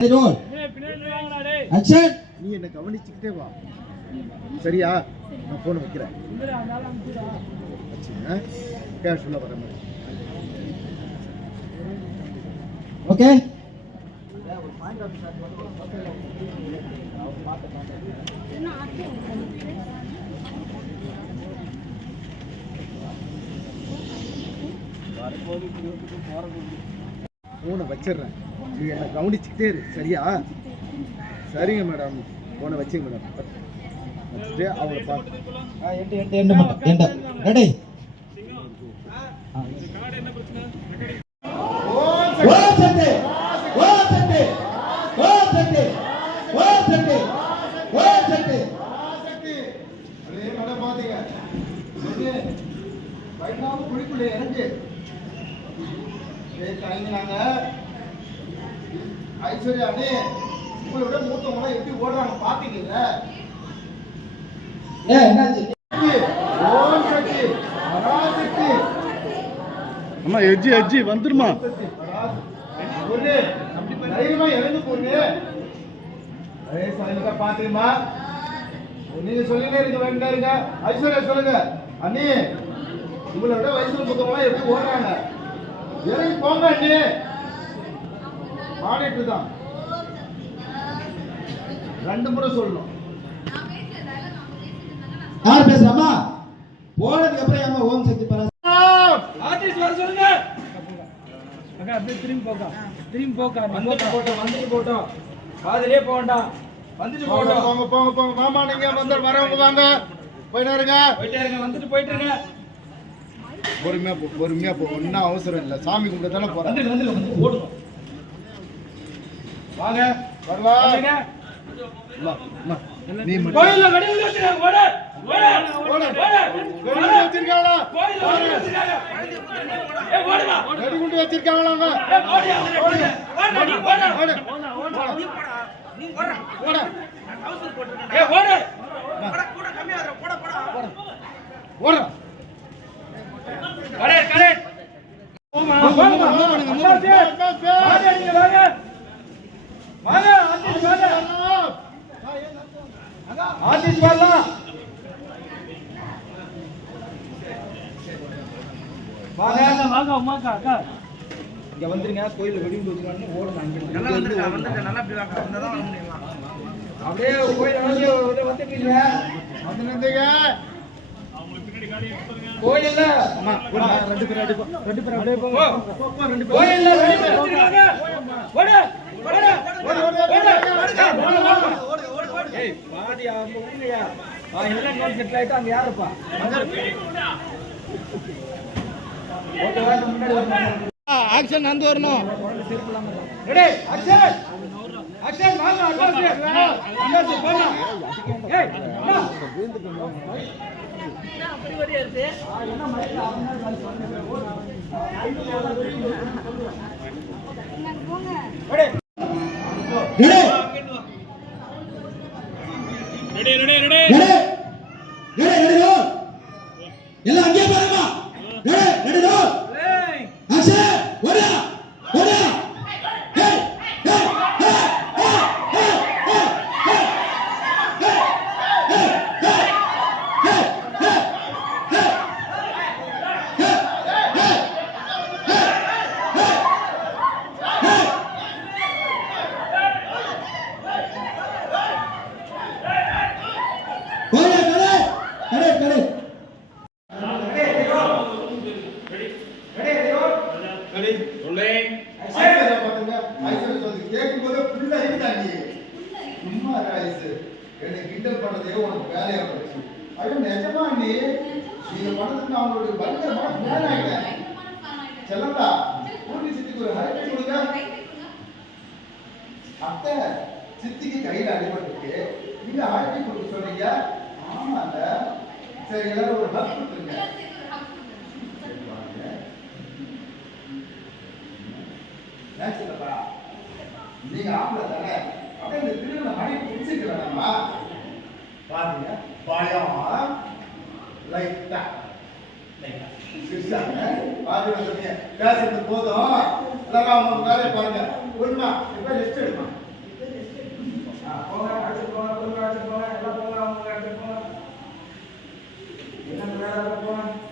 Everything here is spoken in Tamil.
நீ என்ன கவனிச்சுக்கிட்டே வா, சரியா? நான் போன வைக்கிறேன், கேஷுவலா வர மாதிரி. ஓகே, போனை வச்சிடுறேன், நீ என்ன கவனிச்சுக்கிட்டே இரு, சரியா? சரிங்க மேடம், போனை வச்சுங்க மேடம். வச்சுட்டு அவங்கள பார்த்து ரெடி. குழிக்குள்ள இறங்கு. நாங்க ஐஸ்வர்யா அண்ணே, உங்களை விட மூத்தவங்க எப்படி ஓடுறாங்க பாத்தீங்கல்ல? அம்மா எஜ்ஜி எஜ்ஜி வந்துருமா? தைரியமா இறந்து போங்க. பாத்தீங்கம்மா, நீங்க சொல்லிட்டே இருக்க வேண்டாருங்க. ஐஸ்வர்யா சொல்லுங்க, அண்ணே உங்களை விட வயசுல மூத்தவங்க எப்படி ஓடுறாங்க, இறங்கி போங்க அண்ணே. ஆடிட்டு தான் 2 முறை சொல்லணும். யார் பேசுறாமா? போனதுக்கு அப்புறம் ஏமா ஓம் சக்தி பரா ஆர்டிஸ்ட் வர சொல்லுங்க. அங்க அப்படியே திரும்பி போங்க. வந்துட்டு போட்டோம். பாதிலே போண்டா. வந்துட்டு போட்டோம். போங்க. மாமா நீங்க வந்து வரவங்க வாங்க. போயிட்டே இருங்க. போயிட்டு இருங்க. பொறுமையா போ. ஒன்னும் அவசரம் இல்ல. சாமி கும்பிட தானே போறோம். வந்து ஓடுங்க. வாங்க. வரலாம். நீ கோயில்ல வெடி வச்சிருக்காங்க. ஓடு. வெடி வச்சிருக்காங்களா? கோயில்ல வெடி வச்சிருக்காங்க. ஓடுமா. வெடி குண்டு வச்சிருக்காங்களாங்க. ஓடு. நீ ஓடு. அவசர போட்டுறேன். ஓடு. கூட கம்மியா வர. போட. கரெக்ட். வாங்க. ஆர்டிஸ்ட் வரலாம். வாங்க உமாக்கா அக்கா இங்க வந்துருங்க. கோயில்ல வெடி வச்சிருக்காங்க. ஓடுங்க. அங்க நல்லா வந்துருங்க. நல்லா இப்படி வாங்க. வந்தா வர முடியுமா? அப்படியே கோயில்ல வந்துட்டீங்க. வந்துட்டீங்க. கோயில்ல அம்மா 2 பேர் அடி போ. கோயில்ல வெடி வச்சிருக்காங்க. ஓடு. ஏய் பாதியா அங்க ஊங்கயா. எல்லாம் நோட் செட்டில் ஆயிட்டு அங்க யாருப்பா? ஓகே வாங்க முன்னாடி வரணும். ஆக்ஷன் வந்து வரணும். ரெடி ஆக்ஷன் வாங்க அட்வான்ஸ் போங்க. ஏய் அண்ணா அப்படி ஓடியா இருக்கு. என்ன மைக்ல அவனா போங்க. ரெடி எல்லாம் அங்கே பாருங்க. Ready action. ஓடு. கிண்டல் பண்ணதே உனக்கு வேலையா போச்சு. ஐயோ நிஜமா நீங்க பண்ணதுக்கு அவங்களுடைய பயங்கரமான ஃபேன் ஆயிட்டேன். செல்லந்தா பூர்ணி சித்திக்கு ஒரு ஹைட் கொடுங்க. அத்தை சித்திக்கு கையில அடிபட்டுருக்கு, நீங்க ஹைட் கொடுக்க சொன்னீங்க. ஆமாங்க, சரி எல்லாரும் ஒரு ஹக் கொடுத்துருங்க. நீங்க ஆம்பளை தானே, அப்படியே இந்த திருவிழா மணி பிடிச்சிருக்கலாமா? பாருங்க பயம் லைட்டா பாருங்க. பேசுறது போதும், எல்லாரும் அவங்க வேலையை பாருங்க. ஒண்ணா இப்ப ரெஸ்ட் எடுக்கணும். போறேன்